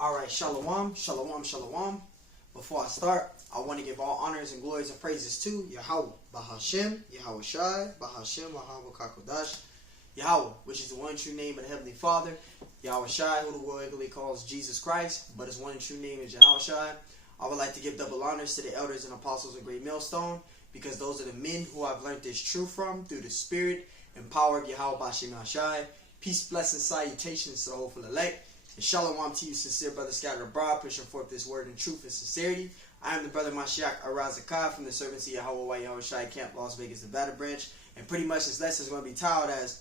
Alright, shalom, shalom, shalom. Before I start, I want to give all honors and glories and praises to Yahweh, Bahashem, Yahweh Shai, Bahashem, Yahweh Kakodash, Yahweh, which is the one true name of the Heavenly Father, Yahweh Shai, who the world regularly calls Jesus Christ, but his one true name is Yahweh Shai. I would like to give double honors to the elders and apostles of Great Millstone, because those are the men who I've learned this truth from through the spirit and power of Yahweh Bashem Shai. Peace, blessings, salutations to the hopeful elect. And shalom to you, sincere brother scattered abroad, pushing forth this word in truth and sincerity. I am the brother Mashiach Arazakai from the Servants of Yahweh Yahweh Shai Camp, Las Vegas, Nevada branch. And pretty much this lesson is going to be titled as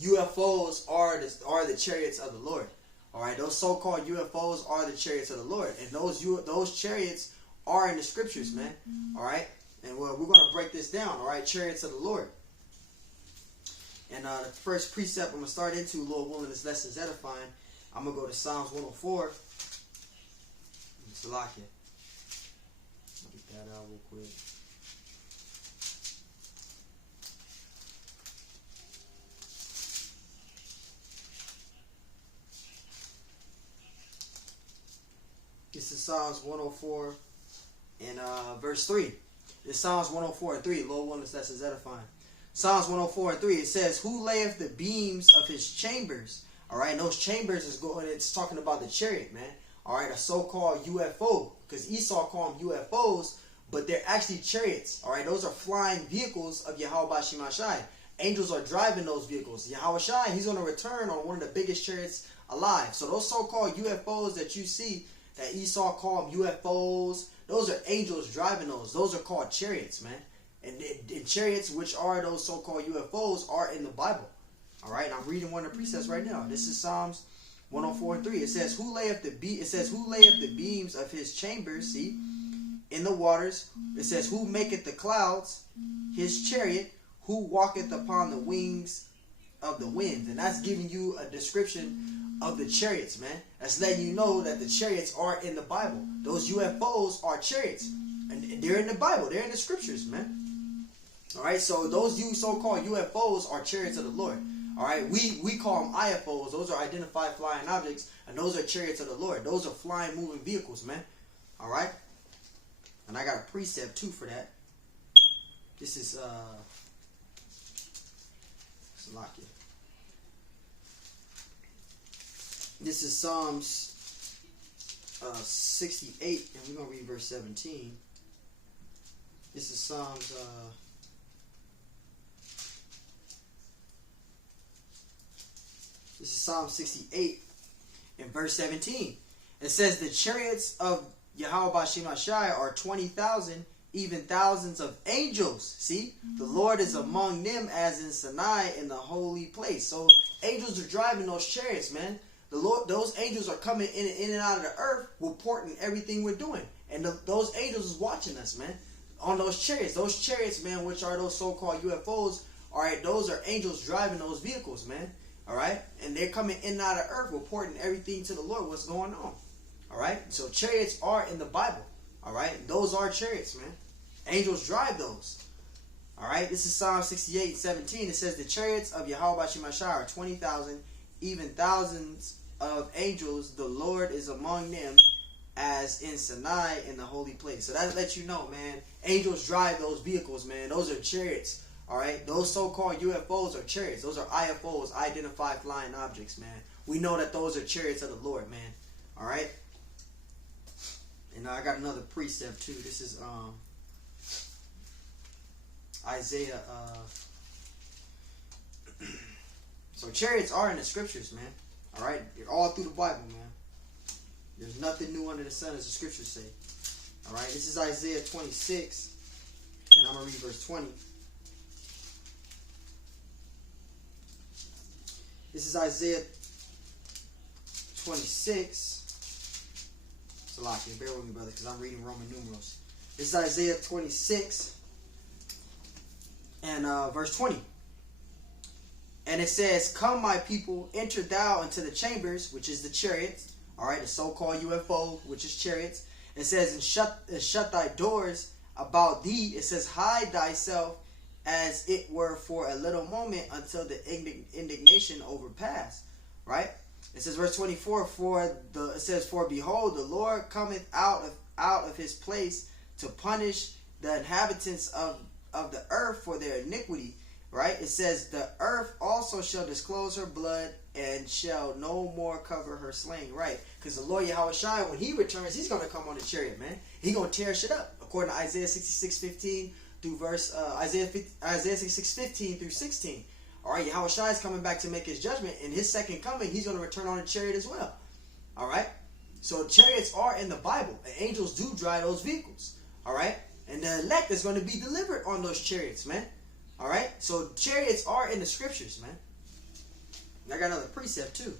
UFOs are the chariots of the Lord. Alright, those so-called UFOs are the chariots of the Lord. And those chariots are in the scriptures, man. Alright? And we're going to break this down, alright? Chariots of the Lord. And the first precept I'm going to start into, Lord willing, this lesson is edifying. I'm going to go to Psalms 104. Salakia. Get that out real quick. This is Psalms 104 and verse 3. It's Psalms 104 and 3. Lord willing, this lesson is edifying. Psalms 104 and 3. It says, "Who layeth the beams of his chambers?" All right, and those chambers is going. It's talking about the chariot, man. All right, a so-called UFO, because Esau called them UFOs, but they're actually chariots. All right, those are flying vehicles of Yahweh Bashem Shai. Angels are driving those vehicles. Yahweh Shai, he's going to return on one of the biggest chariots alive. So those so-called UFOs that you see, that Esau called them UFOs, those are angels driving those. Those are called chariots, man. And chariots, which are those so-called UFOs, are in the Bible. All right, and I'm reading one of the precepts right now. This is Psalms 104 and 3. It says, "Who layeth the beams of his chambers?" See, in the waters. It says, "Who maketh the clouds his chariot? Who walketh upon the wings of the winds?" And that's giving you a description of the chariots, man. That's letting you know that the chariots are in the Bible. Those UFOs are chariots, and they're in the Bible. They're in the scriptures, man. All right, so those so-called UFOs are chariots of the Lord. All right, we call them IFOs. Those are identified flying objects, and those are chariots of the Lord. Those are flying, moving vehicles, man. All right, and I got a precept too for that. This is Salakia. This is Psalms 68, and we're gonna read verse 17. This is Psalms. This is Psalm 68 and verse 17. It says, "The chariots of Yahweh Bashem Shai are 20,000, even thousands of angels." See, the Lord is among them as in Sinai in the holy place. So angels are driving those chariots, man. The Lord, those angels are coming in and out of the earth, reporting everything we're doing. And those angels is watching us, man, on those chariots. Those chariots, man, which are those so-called UFOs, all right, those are angels driving those vehicles, man. All right, and they're coming in and out of earth, reporting everything to the Lord, what's going on. All right, so chariots are in the Bible. All right, those are chariots, man. Angels drive those. All right, this is Psalm 68 and 17. It says, "The chariots of Yahweh Bashem Shai are 20,000, even thousands of angels. The Lord is among them as in Sinai in the holy place." So that lets you know, man, angels drive those vehicles, man. Those are chariots. All right, those so-called UFOs are chariots. Those are IFOs, identified flying objects, man. We know that those are chariots of the Lord, man. All right, and I got another precept too. This is Isaiah. So chariots are in the scriptures, man. All right, they're all through the Bible, man. There's nothing new under the sun, as the scriptures say. All right, this is Isaiah 26, and I'm gonna read verse 20. This is Isaiah 26. Salakia, bear with me, brother, because I'm reading Roman numerals. This is Isaiah 26 and verse 20. And it says, "Come, my people, enter thou into the chambers," which is the chariots. All right, the so-called UFO, which is chariots. It says, "And shut thy doors about thee." It says, "Hide thyself as it were for a little moment until the indignation overpass." Right? It says verse 24, it says, for behold, the Lord cometh out of his place to punish the inhabitants of the earth for their iniquity. Right? It says, the earth also shall disclose her blood and shall no more cover her slain. Right? Because the Lord Yahweh Shai, when he returns, he's going to come on the chariot, man. He's going to tear shit up. According to Isaiah 66:15 through Isaiah 66:15 through 16. All right, Yahweh Shai is coming back to make his judgment. In his second coming, he's going to return on a chariot as well. All right? So chariots are in the Bible. And angels do drive those vehicles. All right? And the elect is going to be delivered on those chariots, man. All right? So chariots are in the scriptures, man. And I got another precept, too.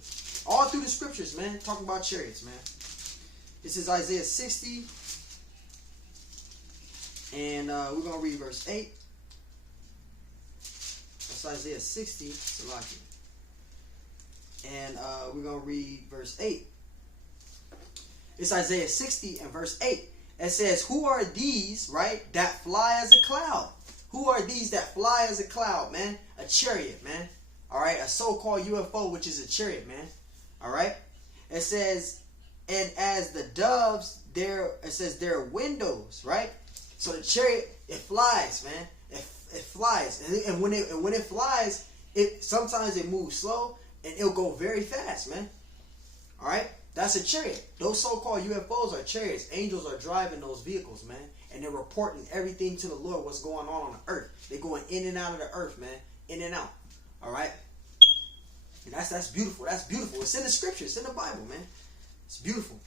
All through the scriptures, man. Talking about chariots, man. This is Isaiah 60. And we're going to read verse 8. Isaiah 60, Salaki. And we're going to read verse 8. It's Isaiah 60 and verse 8. It says, who are these, right, that fly as a cloud? Who are these that fly as a cloud, man? A chariot, man. All right, a so-called UFO, which is a chariot, man. All right. It says, and as the doves, it says their windows, right? So the chariot, it flies, man. It flies, and when it flies, sometimes it moves slow, and it'll go very fast, man. All right, that's a chariot. Those so-called UFOs are chariots. Angels are driving those vehicles, man, and they're reporting everything to the Lord, what's going on the earth. They're going in and out of the earth, man, in and out. All right, and that's beautiful. That's beautiful. It's in the scriptures. It's in the Bible, man. It's beautiful.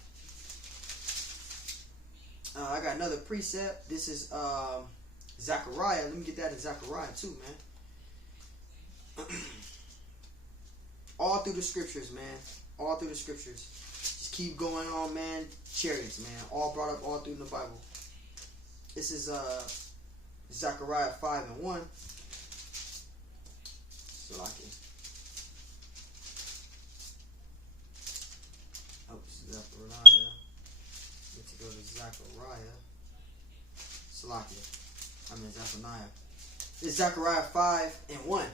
I got another precept. This is Zechariah. Let me get that in Zechariah too, man. All through the scriptures, man. All through the scriptures. Just keep going on, man. Chariots, man. All brought up all through the Bible. This is Zechariah 5 and 1. So I can. Zechariah. Need to go to Zechariah. Salakia. I'm in Zephaniah. It's Zechariah 5 and 1.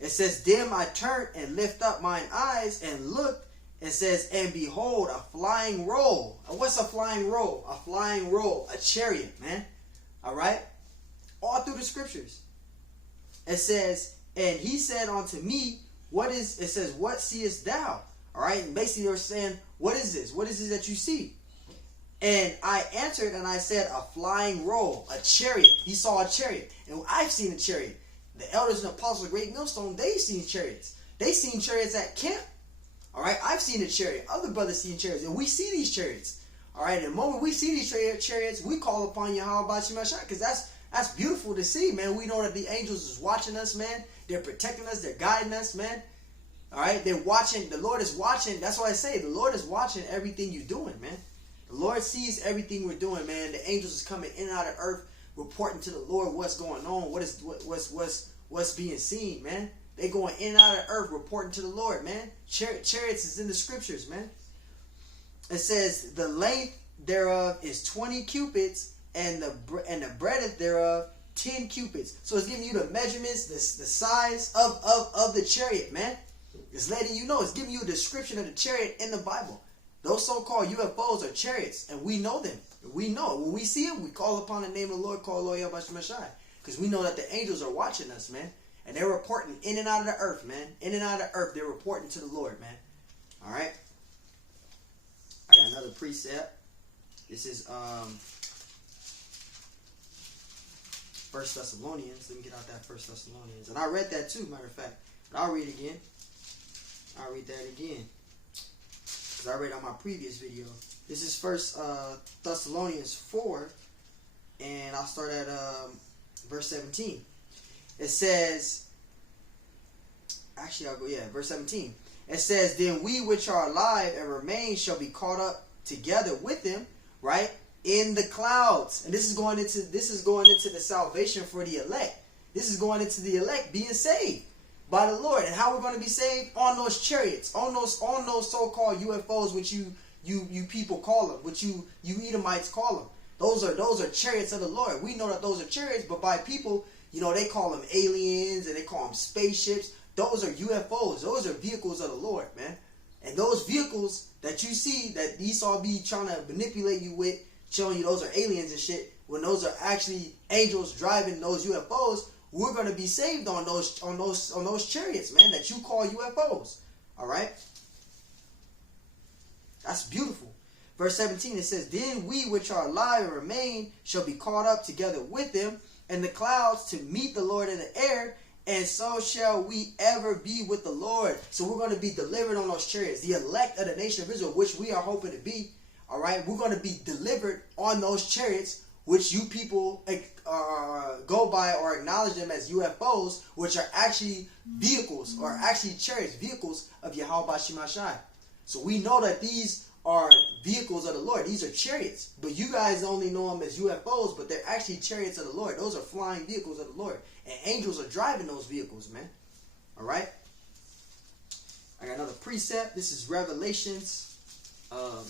It says, then I turned and lift up mine eyes and looked. It says, and behold, a flying roll. What's a flying roll? A flying roll. A chariot, man. All right? All through the scriptures. It says, and he said unto me, it says, what seest thou? All right? And basically they're saying, what is this? What is this that you see? And I answered and I said, a flying roll, a chariot. He saw a chariot. And I've seen a chariot. The elders and apostles of Great Millstone, they've seen chariots. They've seen chariots at camp. All right, I've seen a chariot. Other brothers seen chariots. And we see these chariots. All right, and the moment we see these chariots, we call upon Yahweh Bashimashai, because that's beautiful to see, man. We know that the angels is watching us, man. They're protecting us. They're guiding us, man. All right, they're watching. The Lord is watching. That's why I say the Lord is watching everything you're doing, man. The Lord sees everything we're doing, man. The angels is coming in and out of earth, reporting to the Lord what's going on, what's being seen, man. They going in and out of earth, reporting to the Lord, man. Chariots is in the scriptures, man. It says the length thereof is 20 cubits, and the breadth thereof 10 cubits. So it's giving you the measurements, the size of the chariot, man. It's letting you know. It's giving you a description of the chariot in the Bible. Those so-called UFOs are chariots, and we know them. We know. When we see them, we call upon the name of the Lord, call Lord Yahweh Shemashai. Because we know that the angels are watching us, man. And they're reporting in and out of the earth, man. In and out of the earth, they're reporting to the Lord, man. All right? I got another precept. This is 1 Thessalonians. Let me get out that 1 Thessalonians. And I read that too, matter of fact. But I'll read it again. I'll read that again. Because I read on my previous video. This is 1 Thessalonians 4. And I'll start at verse 17. It says, actually I'll go, verse 17. It says, then we which are alive and remain shall be caught up together with them, right, in the clouds. And this is going into the salvation for the elect. This is going into the elect being saved by the Lord. And how we're going to be saved? On those chariots, on those so-called UFOs, which you people call them, which you Edomites call them. Those are chariots of the Lord. We know that those are chariots, but by people, they call them aliens and they call them spaceships. Those are UFOs. Those are vehicles of the Lord, man. And those vehicles that you see that Esau be trying to manipulate you with, showing you those are aliens and shit, when those are actually angels driving those UFOs, we're gonna be saved on those chariots, man, that you call UFOs. All right, that's beautiful. Verse 17, it says, "Then we which are alive and remain shall be caught up together with them in the clouds to meet the Lord in the air, and so shall we ever be with the Lord." So we're going to be delivered on those chariots. The elect of the nation of Israel, which we are hoping to be, all right, we're going to be delivered on those chariots, which you people go by or acknowledge them as UFOs, which are actually vehicles, or actually chariots, vehicles of Yahweh Shemashai. So we know that these are vehicles of the Lord. These are chariots. But you guys only know them as UFOs, but they're actually chariots of the Lord. Those are flying vehicles of the Lord. And angels are driving those vehicles, man. All right? I got another precept. This is Revelations. I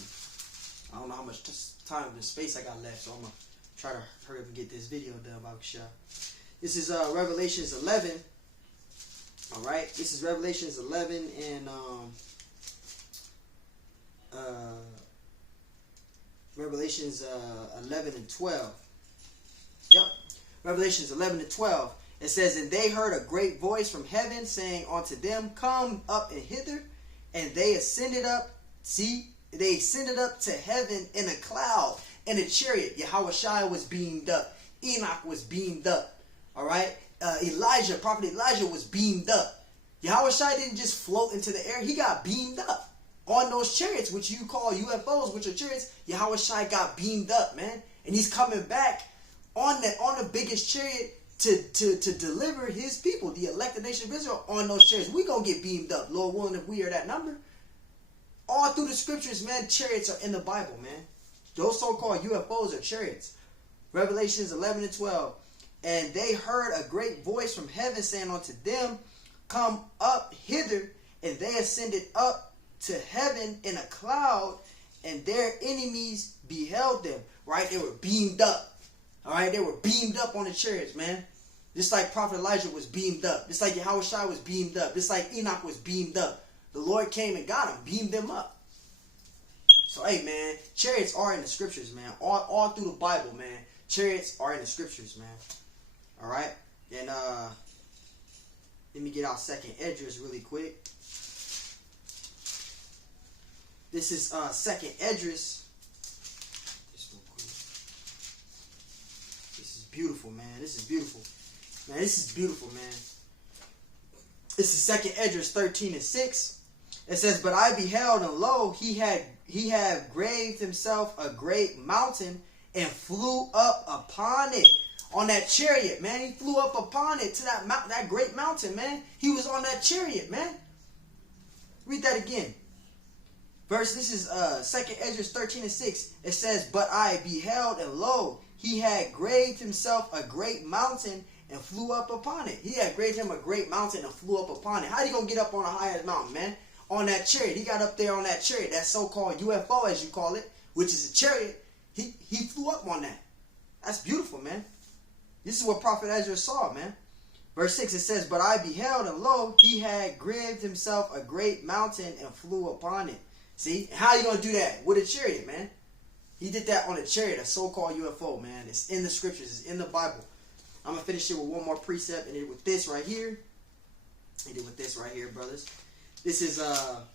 don't know how much time and space I got left, so I'm going to try to hurry up and get this video done, Bakusha. This is Revelations 11. All right? This is Revelations 11 and Revelations 11 and 12. Yep. Revelations 11 and 12. It says, "And they heard a great voice from heaven saying unto them, Come up and hither. And they ascended up." See, they ascended up to heaven in a cloud, in a chariot. Yahushua was beamed up. Enoch was beamed up. All right. Prophet Elijah was beamed up. Yahushua didn't just float into the air. He got beamed up. On those chariots, which you call UFOs, which are chariots, Yahushua got beamed up, man. And he's coming back on the biggest chariot to deliver his people, the elected nation of Israel, on those chariots. We're going to get beamed up, Lord willing, if we are that number. All through the scriptures, man, chariots are in the Bible, man. Those so-called UFOs are chariots. Revelations 11 and 12. "And they heard a great voice from heaven saying unto them, Come up hither. And they ascended up to heaven in a cloud, and their enemies beheld them." Right? They were beamed up. All right? They were beamed up on the chariots, man. Just like Prophet Elijah was beamed up. Just like Yahushua was beamed up. Just like Enoch was beamed up. The Lord came and got him, beamed them up. So, hey, man, chariots are in the scriptures, man. All through the Bible, man. Chariots are in the scriptures, man. All right? And let me get out 2nd Esdras really quick. This is 2nd Esdras. Just real quick. This is beautiful, man. This is beautiful. Man, this is beautiful, man. This is 2nd Esdras 13 and 6. It says, "But I beheld, and lo, he had graved himself a great mountain, and flew up upon it." On that chariot, man. He flew up upon it to that great mountain, man. He was on that chariot, man. Read that again. This is 2nd Esdras 13 and 6. It says, "But I beheld, and lo, he had graved himself a great mountain, and flew up upon it." He had graved him a great mountain and flew up upon it. How you going to get up on a higher mountain, man? On that chariot. He got up there on that chariot, that so-called UFO, as you call it, which is a chariot. He flew up on that. That's beautiful, man. This is what Prophet Ezra saw, man. Verse 6, it says, "But I beheld, and lo, he had graved himself a great mountain, and flew upon it." See? How are you going to do that? With a chariot, man. He did that on a chariot, a so-called UFO, man. It's in the scriptures. It's in the Bible. I'm going to finish it with one more precept, and it with this right here. And it with this right here, brothers. This is, man,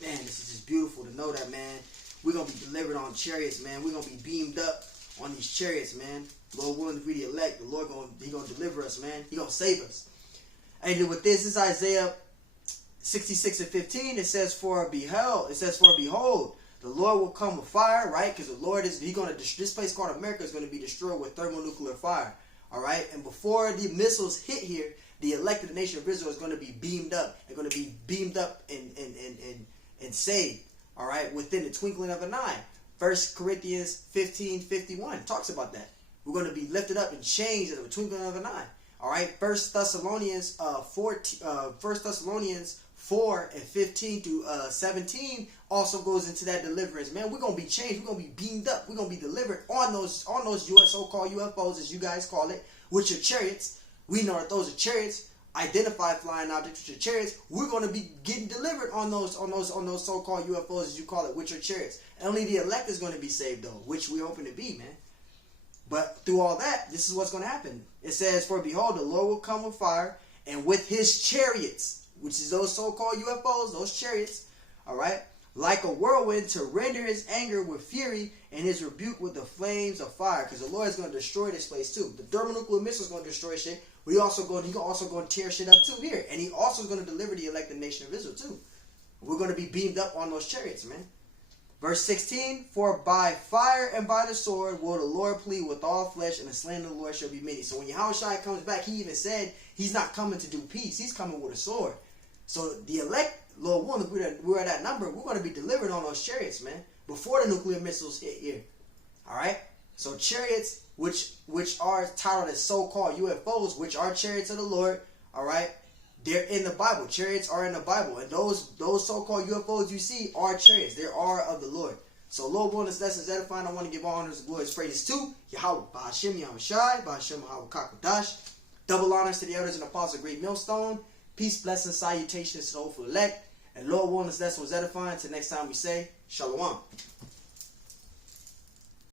this is just beautiful to know that, man. We're going to be delivered on chariots, man. We're going to be beamed up on these chariots, man. Lord willing, if we the elect, the Lord He going to deliver us, man. He going to save us. And with this is Isaiah 66 and 15. It says, For behold, the Lord will come with fire, right? Because the Lord is, this place called America is going to be destroyed with thermonuclear fire, all right? And before the missiles hit here, the elected nation of Israel is going to be beamed up. They're going to be beamed up and saved, all right, within the twinkling of an eye. 1 Corinthians 15:51 talks about that. We're going to be lifted up and changed in the twinkling of an eye, all right? 1 Thessalonians 4 and 15 to 17 also goes into that deliverance, man. We're going to be changed. We're going to be beamed up. We're going to be delivered on those so-called UFOs, as you guys call it, which are chariots. We know that those are chariots, identify flying objects, which are chariots, we're going to be getting delivered on those so-called UFOs, as you call it, which are chariots. And only the elect is going to be saved, though, which we're hoping to be, man. But through all that, this is what's going to happen. It says, for behold, the Lord will come with fire, and with his chariots, which is those so-called UFOs, those chariots, all right, like a whirlwind, to render his anger with fury and his rebuke with the flames of fire. Because the Lord is going to destroy this place too. The thermonuclear missile is going to destroy shit. He also going to tear shit up too here. And he also is going to deliver the elected nation of Israel too. We're going to be beamed up on those chariots, man. Verse 16, for by fire and by the sword will the Lord plead with all flesh, and the slain of the Lord shall be many. So when Yahushua comes back, he even said he's not coming to do peace. He's coming with a sword. So the elect, Lord willing, if we're at that number, we're going to be delivered on those chariots, man, before the nuclear missiles hit here. All right? So chariots, which are titled as so-called UFOs, which are chariots of the Lord, all right? They're in the Bible. Chariots are in the Bible. And those so-called UFOs you see are chariots. They are of the Lord. So, Lord willing, this lesson is edifying. I want to give all honors and glories, praises to Yahweh, Ba'ashem Yahushai, Ba'ashem Yahweh Kakodash. Double honors to the elders and apostles of Great Millstone. Peace, blessings, salutations to the hopeful elect. And Lord willing, this lesson was edifying. Until next time we say, Shalom.